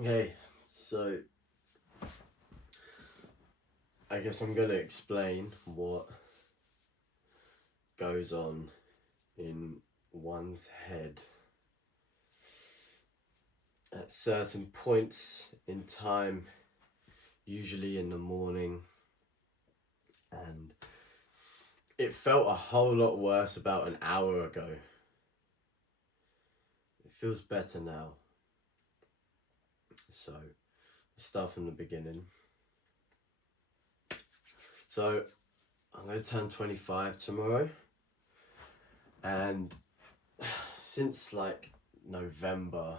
Okay, so I guess I'm gonna explain what goes on in one's head at certain points in time, usually in the morning, and it felt a whole lot worse about an hour ago. It feels better now. So, let's start from the beginning. So, I'm going to turn 25 tomorrow, and since like November,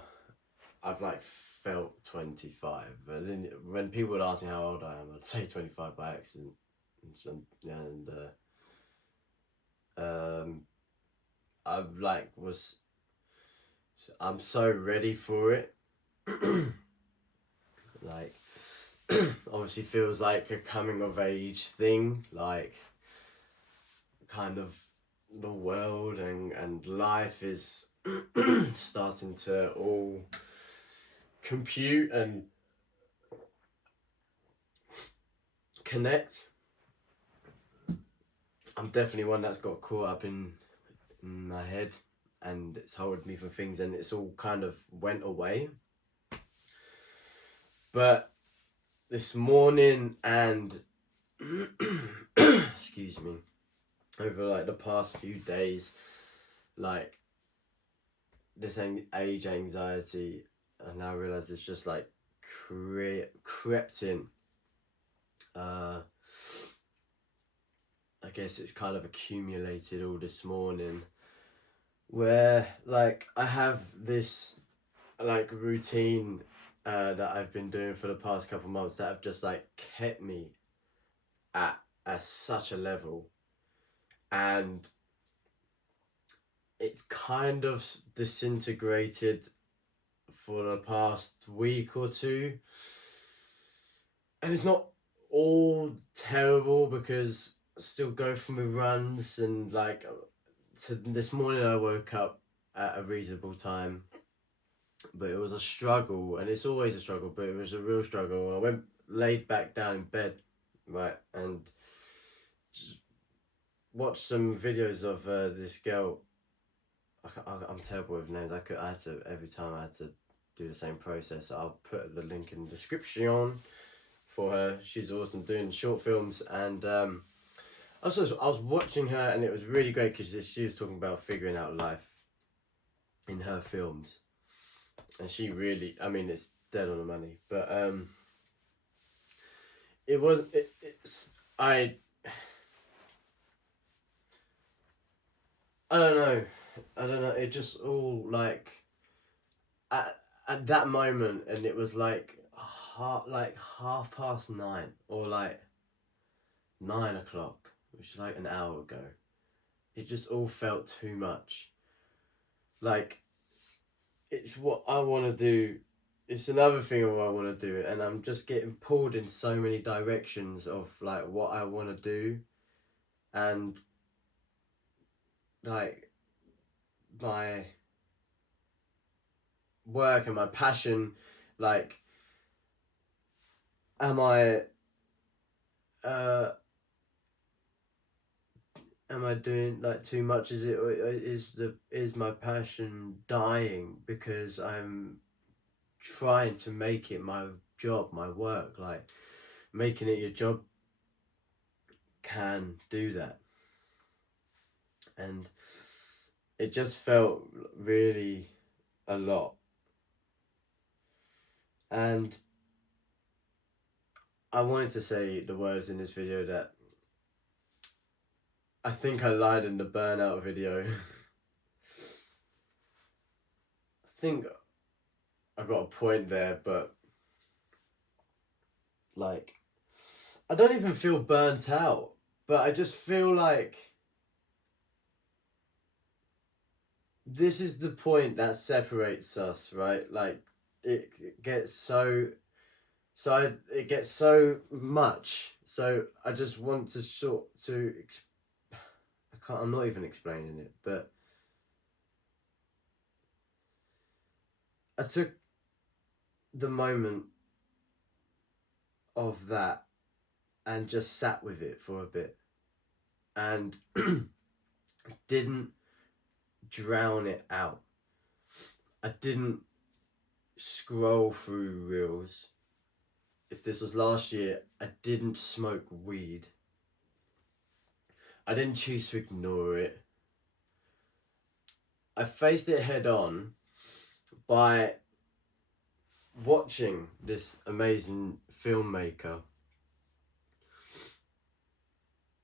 I've like felt 25. But then when people would ask me how old I am, I'd say 25 by accident. And I'm like, I'm so ready for it. Like, obviously feels like a coming of age thing, like kind of the world and life is starting to all compute and connect. I'm definitely one that's got caught up in my head, and it's holding me for things, and it's all kind of went away. But this morning and excuse me, over like the past few days, like this age anxiety, I now realize it's just like crept in. I guess it's kind of accumulated all this morning, where like I have this like routine that I've been doing for the past couple months that have just like kept me at such a level, and it's kind of disintegrated for the past week or two, and it's not all terrible because I still go for my runs, and like so this morning I woke up at a reasonable time, but it was a struggle, and it's always a struggle, but it was a real struggle. I went laid back down in bed, right, and just watched some videos of this girl. I'm terrible with names. I had to every time I had to do the same process. I'll put the link in the description for her. She's awesome doing short films, and I was watching her, and it was really great because she was talking about figuring out life in her films, and she really, I mean, it's dead on the money, but it's I don't know. I don't know. It just all like at that moment, and it was like half past 9 or like 9 o'clock, which is like an hour ago. It just all felt too much. Like it's what I want to do. It's another thing of what I want to do, and I'm just getting pulled in so many directions of like what I want to do, and like my work and my passion. Like, am I uh am I doing like too much? Is it, or is my passion dying because I'm trying to make it my job, my work? Like, making it your job can do that, and it just felt really a lot. And I wanted to say the words in this video that I think I lied in the burnout video. I think I got a point there, but like, I don't even feel burnt out, but I just feel like this is the point that separates us, right? Like, it gets it gets so much. So I just want to I can't. I'm not even explaining it, but I took the moment of that and just sat with it for a bit and didn't drown it out. I didn't scroll through reels. If this was last year, I didn't smoke weed. I didn't choose to ignore it. I faced it head on by watching this amazing filmmaker,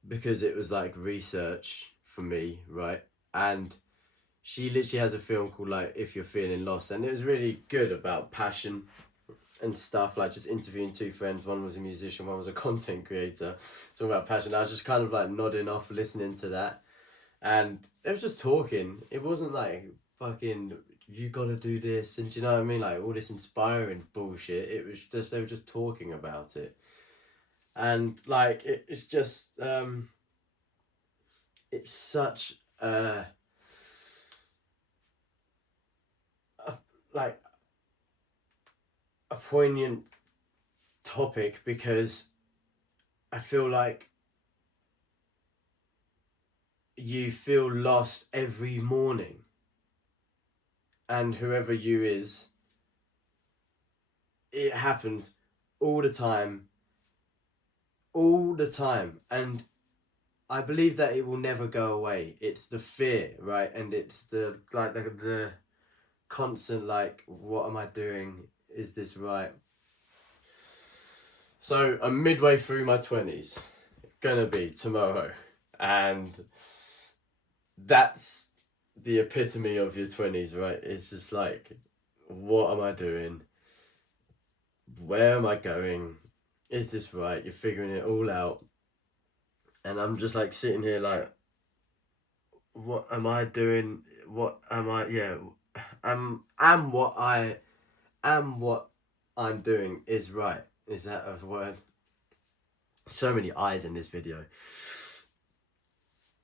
because it was like research for me, right? And she literally has a film called like If You're Feeling Lost, and it was really good about passion and stuff, like just interviewing two friends. One was a musician, one was a content creator, talking about passion. I was just kind of like nodding off, listening to that, and it was just talking. It wasn't like fucking you gotta do this, and do you know what I mean, like all this inspiring bullshit. It was just they were just talking about it, and like it's just it's such like a poignant topic, because I feel like you feel lost every morning, and whoever you is, it happens all the time, and I believe that it will never go away. It's the fear, right? And it's the like the constant like, what am I doing? Is this right? So I'm midway through my 20s, gonna be tomorrow, and that's the epitome of your 20s, right? It's just like, what am I doing? Where am I going? Is this right? You're figuring it all out, and I'm just like sitting here like, what am I doing? What am I? Yeah, am what I'm doing is right. Is that a word? So many eyes in this video.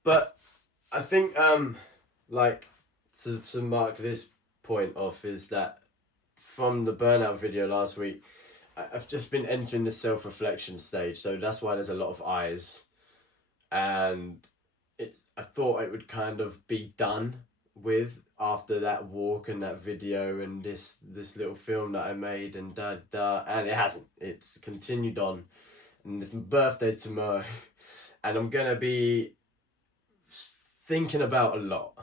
But I think like to mark this point off is that from the burnout video last week, I've just been entering the self-reflection stage, so that's why there's a lot of eyes, and I thought it would kind of be done with after that walk and that video and this little film that I made, and and it hasn't. It's continued on, and it's my birthday tomorrow, and I'm gonna be thinking about a lot,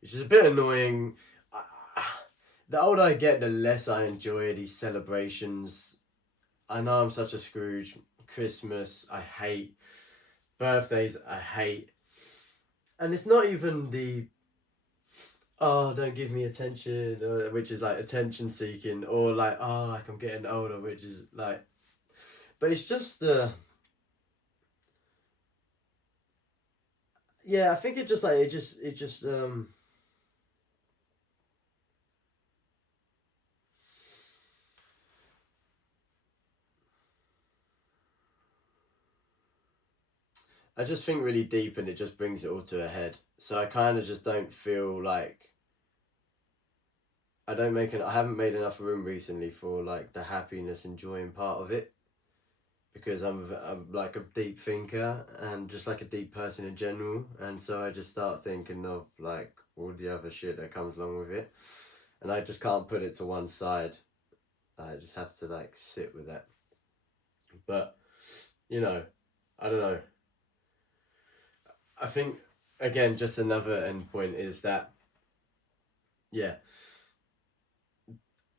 which is a bit annoying. The older I get, the less I enjoy these celebrations. I know I'm such a Scrooge. Christmas, I hate. Birthdays, I hate. And it's not even the, oh, don't give me attention, or, which is like attention seeking, or like, oh, like I'm getting older, which is like, but it's just the, yeah, I think it just like, it just, I just think really deep, and it just brings it all to a head. So I kind of just don't feel like I haven't made enough room recently for like the happiness, enjoying part of it, because I'm like a deep thinker and just like a deep person in general, and so I just start thinking of like all the other shit that comes along with it, and I just can't put it to one side. I just have to like sit with that. But you know, I don't know. I think again, just another end point is that, yeah,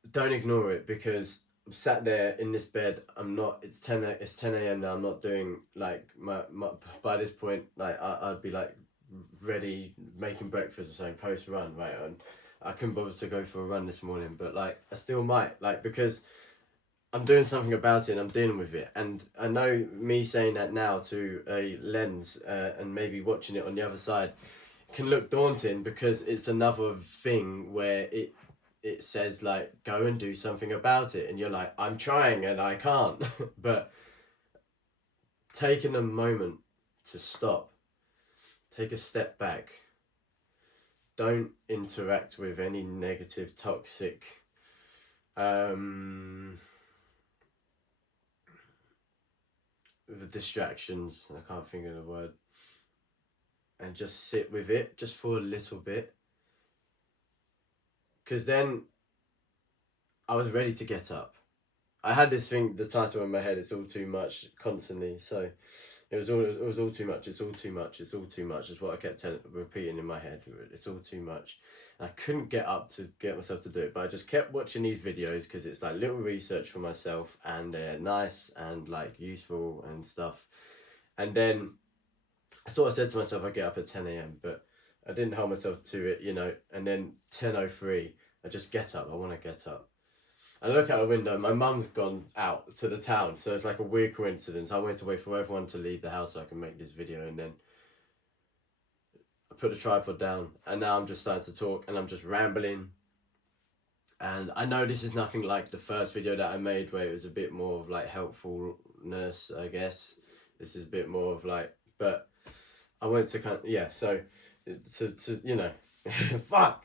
don't ignore it, because I'm sat there in this bed. I'm not. It's 10 a.m. now. I'm not doing like my by this point like I'd be like ready making breakfast or something post run, right? And I couldn't bother to go for a run this morning, but like I still might, like, because I'm doing something about it and I'm dealing with it. And I know me saying that now to a lens and maybe watching it on the other side can look daunting, because it's another thing where it says like, go and do something about it, and you're like, I'm trying and I can't. But taking a moment to stop, take a step back, don't interact with any negative, toxic Um, the distractions, I can't think of the word, and just sit with it just for a little bit. Because then I was ready to get up. I had this thing, the title in my head, it's all too much, constantly. So it was all too much. It's all too much. It's all too much. Is what I kept repeating in my head. It's all too much. And I couldn't get up to get myself to do it, but I just kept watching these videos because it's like little research for myself, and they're nice and like useful and stuff. And then I sort of said to myself, I get up at 10 a.m, but I didn't hold myself to it, you know. And then 10:03, I just get up. I want to get up. I look out the window, my mum's gone out to the town, so it's like a weird coincidence. I wait to wait for everyone to leave the house so I can make this video, and then I put the tripod down, and now I'm just starting to talk, and I'm just rambling. And I know this is nothing like the first video that I made where it was a bit more of like helpfulness, I guess. This is a bit more of like, but I wanted to kind of, yeah, so to you know, fuck.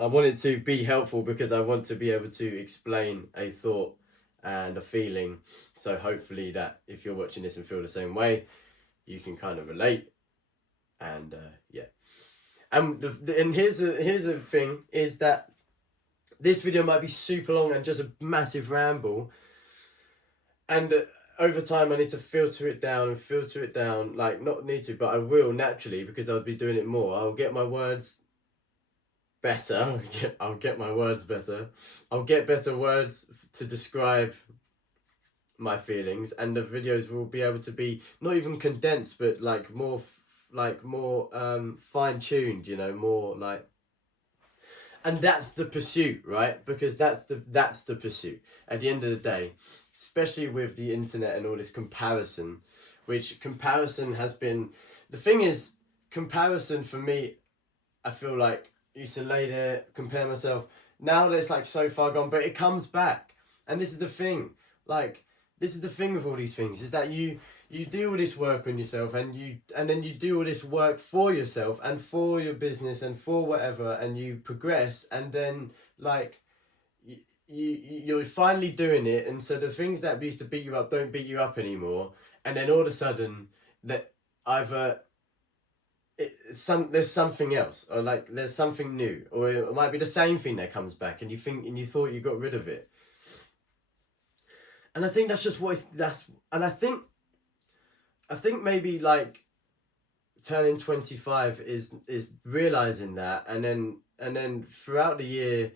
I want it to be helpful because I want to be able to explain a thought and a feeling. So hopefully that if you're watching this and feel the same way, you can kind of relate. And yeah. And and here's the thing is that this video might be super long and just a massive ramble. And over time I need to filter it down. Like, not need to, but I will naturally because I'll be doing it more. I'll get my words better. I'll get my words better. I'll get better words to describe my feelings, and the videos will be able to be not even condensed, but like more fine tuned. You know, more like. And that's the pursuit, right? Because that's the pursuit. At the end of the day, especially with the internet and all this comparison, which comparison has been. The thing is, comparison for me, I feel like used to lay there, compare myself. Now it's like so far gone, but it comes back. And this is the thing. Like, this is the thing with all these things, is that you do all this work on yourself, and then you do all this work for yourself and for your business and for whatever, and you progress, and then like you're finally doing it, and so the things that used to beat you up don't beat you up anymore, and then all of a sudden that either there's something else, or like there's something new, or it might be the same thing that comes back, and you thought you got rid of it. And I think that's just and I think maybe like turning 25 is realizing that, and then throughout the year,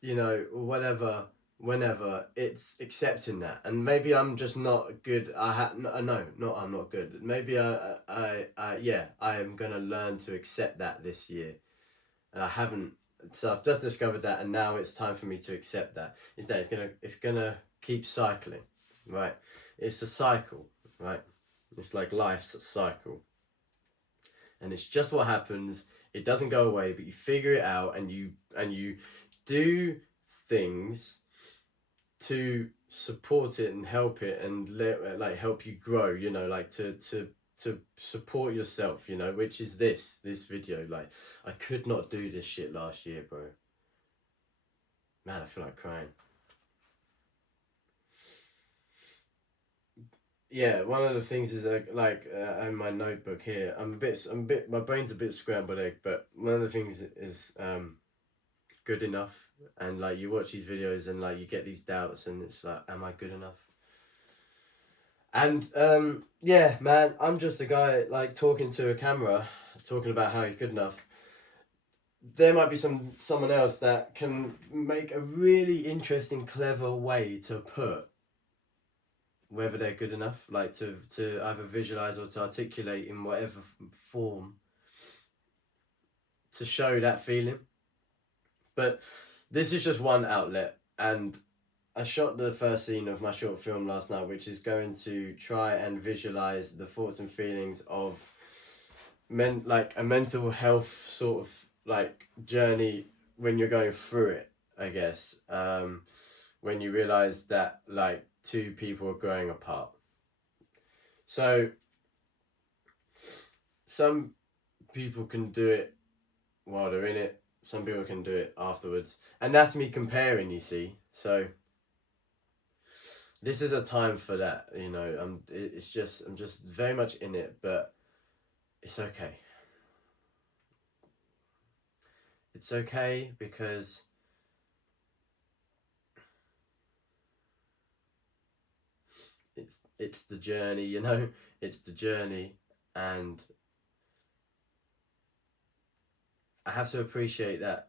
you know, whatever, whenever, it's accepting that. And maybe I'm just not good. I'm not good. Maybe I am gonna learn to accept that this year, and I haven't. So I've just discovered that, and now it's time for me to accept that. Is that it's gonna keep cycling, right? It's a cycle, right? It's like life's cycle, and it's just what happens. It doesn't go away, but you figure it out, and you do things to support it and help it, and like help you grow. You know, like to support yourself. You know, which is this video. Like, I could not do this shit last year, bro. Man, I feel like crying. Yeah, one of the things is like in my notebook here, my brain's a bit scrambled egg, but one of the things is good enough. And like, you watch these videos and like you get these doubts, and it's like, am I good enough? And yeah, man, I'm just a guy like talking to a camera, talking about how he's good enough. There might be someone else that can make a really interesting, clever way to put whether they're good enough, like to either visualize or to articulate in whatever form to show that feeling. But this is just one outlet, and I shot the first scene of my short film last night, which is going to try and visualize the thoughts and feelings of like a mental health sort of like journey when you're going through it, I guess. When you realize that like two people are growing apart. So some people can do it while they're in it. some people can do it afterwards, and that's me comparing, you see. So this is a time for that, you know. I'm just very much in it, but it's okay. It's okay because it's the journey, you know. It's the journey, and I have to appreciate that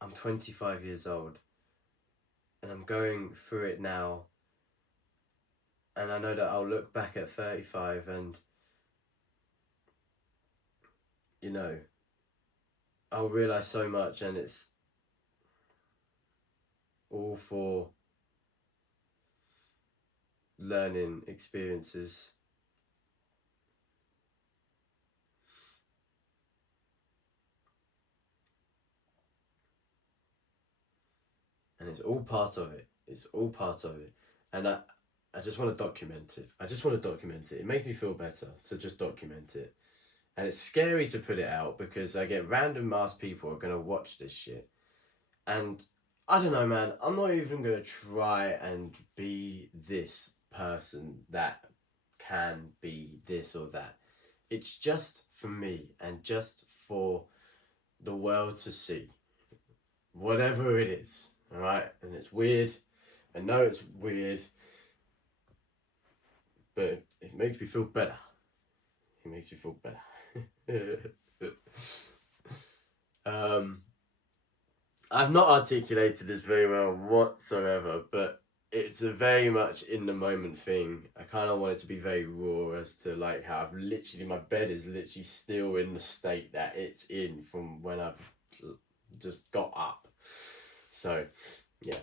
I'm 25 years old and I'm going through it now, and I know that I'll look back at 35 and, you know, I'll realize so much, and it's all for learning experiences. And it's all part of it. It's all part of it. And I just want to document it. I just want to document it. It makes me feel better to just document it. And it's scary to put it out because I get random ass people who are going to watch this shit. And I don't know, man. I'm not even going to try and be this person that can be this or that. It's just for me and just for the world to see. Whatever it is. Alright? And it's weird. I know it's weird. But it makes me feel better. It makes me feel better. I've not articulated this very well whatsoever, but it's a very much in the moment thing. I kind of want it to be very raw as to like how I've literally, my bed is literally still in the state that it's in from when I've just got up. So, yeah.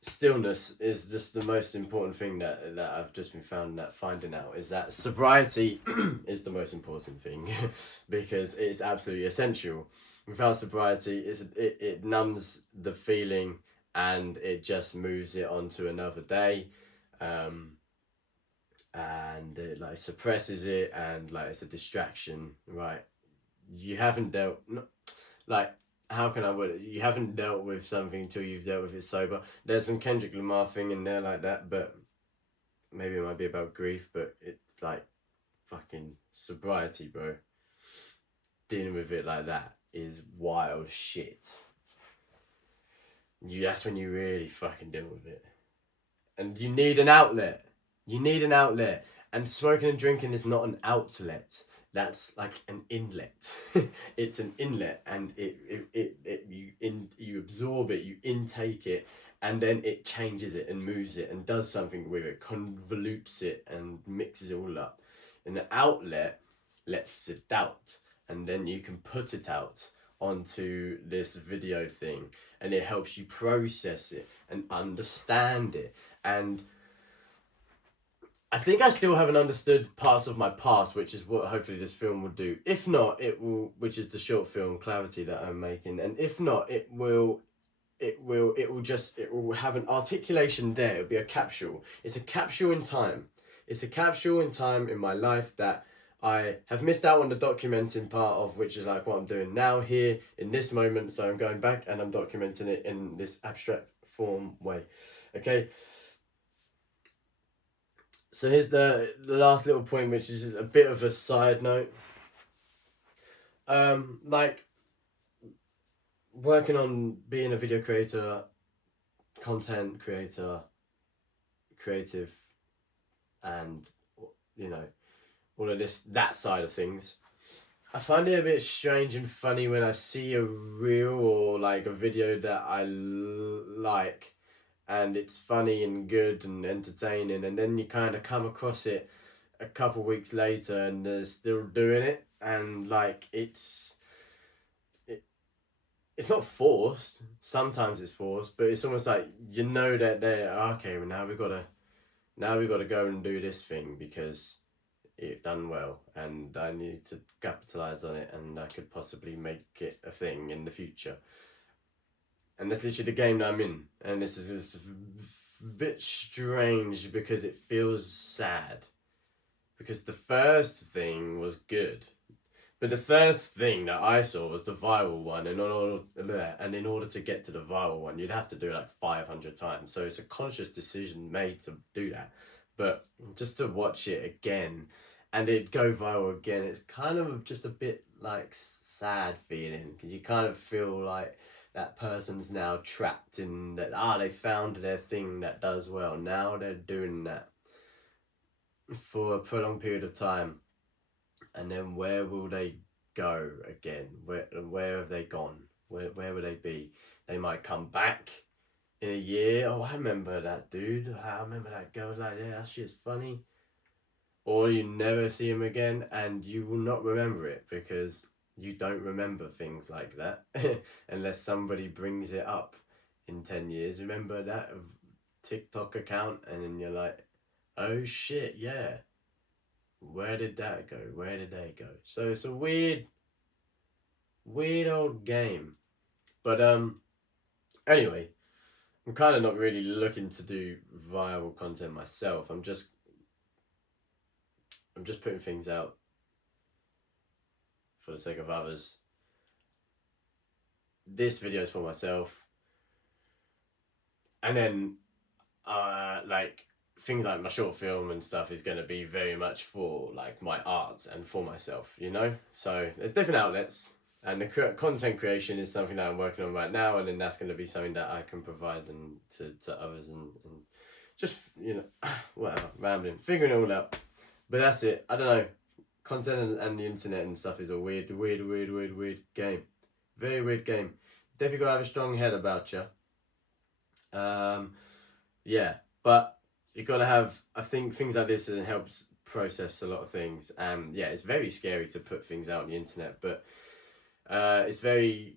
Stillness is just the most important thing that I've just been finding out is that sobriety is the most important thing because it's absolutely essential. Without sobriety, it numbs the feeling and it just moves it on to another day, and it like suppresses it, and like it's a distraction, right? You haven't dealt like how can I word it? You haven't dealt with something until you've dealt with it sober. There's some Kendrick Lamar thing in there like that, but maybe it might be about grief, but it's like fucking sobriety, bro. Dealing with it like that is wild shit. That's when you really fucking deal with it. And you need an outlet. You need an outlet. And smoking and drinking is not an outlet. That's like an inlet. It's an inlet, and you absorb it, you intake it, and then it changes it and moves it and does something with it, convolutes it and mixes it all up. And the outlet lets it out, and then you can put it out onto this video thing, and it helps you process it and understand it. And I think I still haven't understood parts of my past, which is what hopefully this film will do. If not, it will, which is the short film Clarity that I'm making. And if not, it will have an articulation there. It'll be a capsule. It's a capsule in time. It's a capsule in time in my life that I have missed out on the documenting part of, which is like what I'm doing now here in this moment. So I'm going back and I'm documenting it in this abstract form way. Okay. So here's the last little point, which is a bit of a side note. Like working on being a video creator, content creator, creative, and you know, all of that side of things. I find it a bit strange and funny when I see a reel or like a video that I like, and it's funny and good and entertaining, and then you kind of come across it a couple weeks later and they're still doing it, and like it's not forced. Sometimes it's forced, but it's almost like you know that they're okay. Well, now we gotta go and do this thing because it done well, and I need to capitalize on it, and I could possibly make it a thing in the future. And that's literally the game that I'm in. And this is a bit strange because it feels sad. Because the first thing was good. But the first thing that I saw was the viral one, and in order to get to the viral one, you'd have to do it like 500 times. So it's a conscious decision made to do that. But just to watch it again, and it go viral again, it's kind of just a bit like sad feeling, because you kind of feel like that person's now trapped in that. They found their thing that does well. Now they're doing that for a prolonged period of time. And then where will they go again? Where have they gone? Where will they be? They might come back in a year. Oh, I remember that dude. I remember that girl. Like, yeah, that shit's funny. Or you never see him again, and you will not remember it because you don't remember things like that unless somebody brings it up in 10 years. Remember that TikTok account? And then you're like, oh shit, yeah. Where did that go? Where did they go? So it's a weird old game. But anyway, I'm kind of not really looking to do viral content myself. I'm just putting things out for the sake of others. This video is for myself. And then like things like my short film and stuff is going to be very much for like my arts and for myself, you know? So there's different outlets, and the content creation is something that I'm working on right now, and then that's going to be something that I can provide to others, and just, you know, whatever, rambling, figuring it all out. But that's it. I don't know. Content and the internet and stuff is a weird game. Very weird game. Definitely got to have a strong head about you. Yeah, but you got to have, I think things like this, and it helps process a lot of things. And yeah, it's very scary to put things out on the internet, but it's very,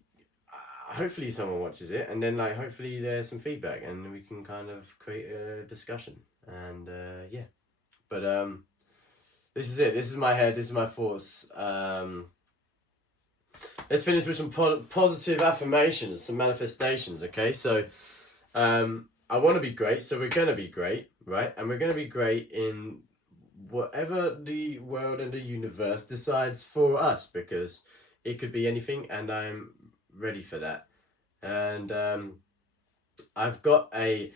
hopefully someone watches it, and then like hopefully there's some feedback and we can kind of create a discussion. And yeah, but this is it. This is my head. This is my thoughts. Let's finish with some positive affirmations, some manifestations. Okay, so I want to be great, so we're gonna be great, right? And we're gonna be great in whatever the world and the universe decides for us, because it could be anything, and I'm ready for that. And I've got a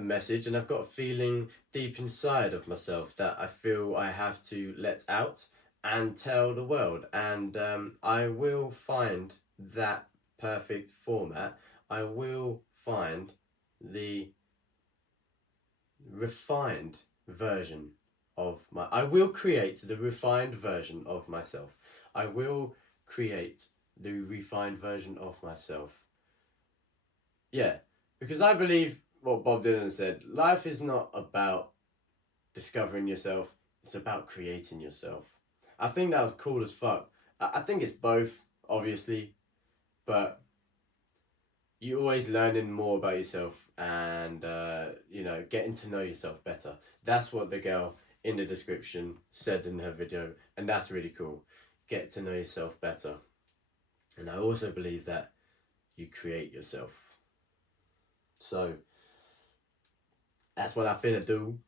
message, and I've got a feeling deep inside of myself that I feel I have to let out and tell the world. And I will find that perfect format. I will find the refined version of I will create the refined version of myself. I will create the refined version of myself. Yeah, because I believe what Bob Dylan said, life is not about discovering yourself, it's about creating yourself. I think that was cool as fuck. I think it's both, obviously, but you're always learning more about yourself, and you know, getting to know yourself better. That's what the girl in the description said in her video, and that's really cool. Get to know yourself better. And I also believe that you create yourself. So that's what I finna do.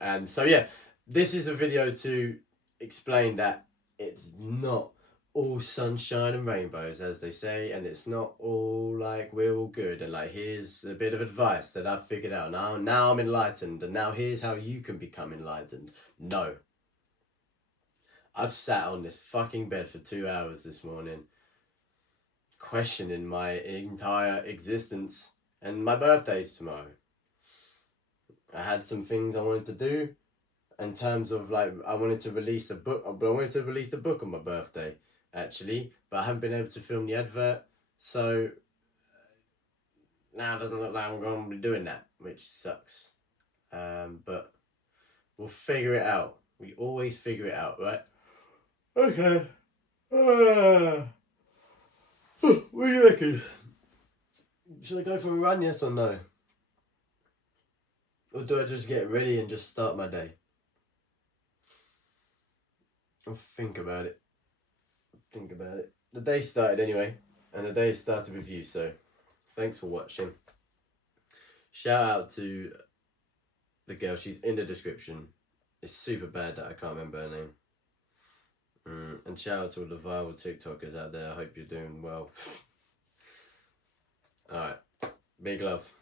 And so yeah, this is a video to explain that it's not all sunshine and rainbows, as they say, and it's not all like we're all good, and like here's a bit of advice that I've figured out now I'm enlightened, and now here's how you can become enlightened. No, I've sat on this fucking bed for 2 hours this morning questioning my entire existence, and my birthday's tomorrow. I had some things I wanted to do in terms of like, I wanted to release a book, but I wanted to release the book on my birthday actually, but I haven't been able to film the advert, so now it doesn't look like I'm going to be doing that, which sucks. But we'll figure it out. We always figure it out, right? Okay. What do you reckon? Should I go for a run, yes or no? Or do I just get ready and just start my day? I'll think about it. The day started anyway, and the day started with you, so thanks for watching. Shout out to the girl, she's in the description. It's super bad that I can't remember her name. And shout out to all the viral TikTokers out there. I hope you're doing well. Alright. Big love.